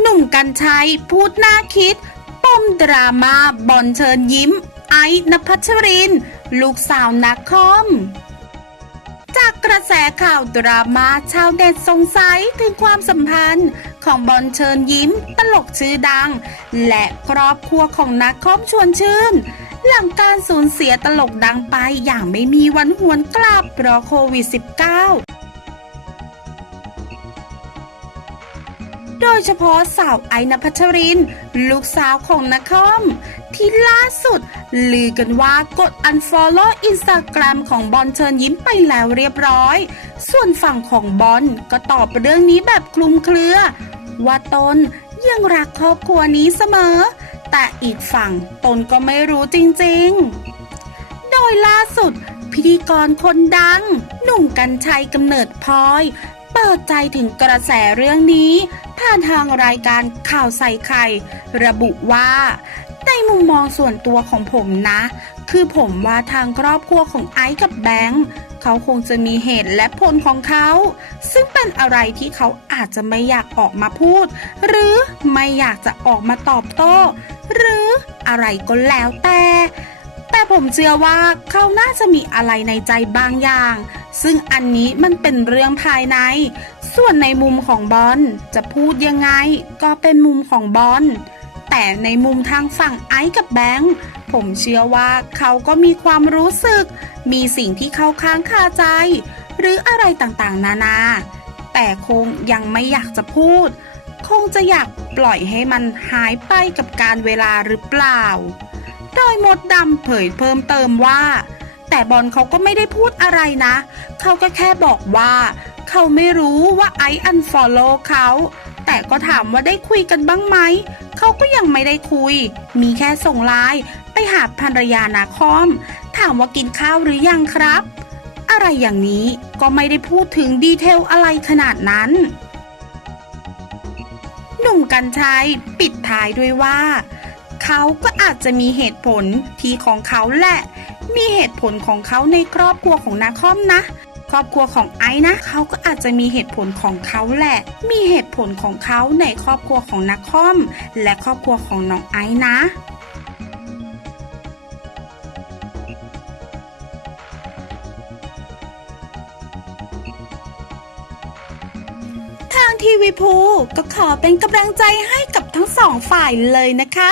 หนุ่มกัญชัยพูดน่าคิดปมดราม่าบอลเชิญยิ้ม ไอ้นภัชริน ลูกสาวนักคอม จากกระแสข่าวดราม่าชาวเน็ตสงสัยถึงความสัมพันธ์ของบอลเชิญยิ้มตลกชื่อดัง และครอบครัวของนักคอมชวนชื่น หลังการสูญเสียตลกดังไปอย่างไม่มีวันหวนกลับเพราะโควิด -19 โดยเฉพาะสาวไอนภัชริน ลูกสาวของนคอม ที่ล่าสุด ลือกันว่ากด unfollow Instagram ของบอลเชิญยิ้มไปแล้วเรียบร้อย ส่วนฝั่งของบอลก็ตอบเรื่องนี้แบบคลุมเครือ ว่าตนยังรักครอบครัวนี้เสมอ แต่อีกฝั่งตนก็ไม่รู้จริงๆ โดยล่าสุดพิธีกรคนดัง หนุ่มกัญชัยกำเนิดพลอย ปิดใจถึงกระแสเรื่องนี้ ผ่านทางรายการข่าวใส่ไข่ ระบุว่า ในมุมมองส่วนตัวของผมนะ คือผมว่าทางครอบครัวของไอซ์กับแบงค์เขาคงจะมีเหตุและผลของเขา ซึ่งเป็นอะไรที่เขาอาจจะไม่อยากออกมาพูด หรือไม่อยากจะออกมาตอบโต้ หรืออะไรก็แล้วแต่ แต่ผมเชื่อว่าเขาน่าจะมีอะไรในใจบางอย่าง ซึ่งอันนี้มันเป็นเรื่องภายใน ส่วนในมุมของบอลจะพูดยังไงก็เป็นมุมของบอลแต่ในมุมทางฝั่งไอซ์กับแบงค์ผมเชื่อว่าเขาก็มีความรู้สึก มีสิ่งที่เขาค้างคาใจ หรืออะไรต่างๆ นานา แต่คงยังไม่อยากจะพูด คงจะอยากปล่อยให้มันหายไปกับการเวลาหรือเปล่า โดยมดดำเผยเพิ่มเติมว่า แต่บอลเขาก็ไม่ได้พูดอะไรนะ เขาก็แค่บอกว่า เขาไม่รู้ว่าไออันฟอลโล่เขา แต่ก็ถามว่าได้คุยกันบ้างไหม เขาก็ยังไม่ได้คุย มีแค่ส่งไลน์ไปหาภรรยานาคอม ถามว่ากินข้าวหรือยังครับ อะไรอย่างนี้ก็ไม่ได้พูดถึงดีเทลอะไรขนาดนั้น หนุ่มกัญชัยปิดท้ายด้วยว่า เขาก็อาจจะมีเหตุผลที่ของเขาแหละ มีเหตุผลของเขาในครอบครัวของนาคอมนะ ครอบครัวของไอ้นะเขาก็อาจจะมีเหตุผลของเขาแหละ มีเหตุผลของเขาในครอบครัวของนาคอม และครอบครัวของน้องไอ้นะทางทีวีพูก็ขอเป็นกำลังใจให้กับทั้งสองฝ่ายเลยนะคะ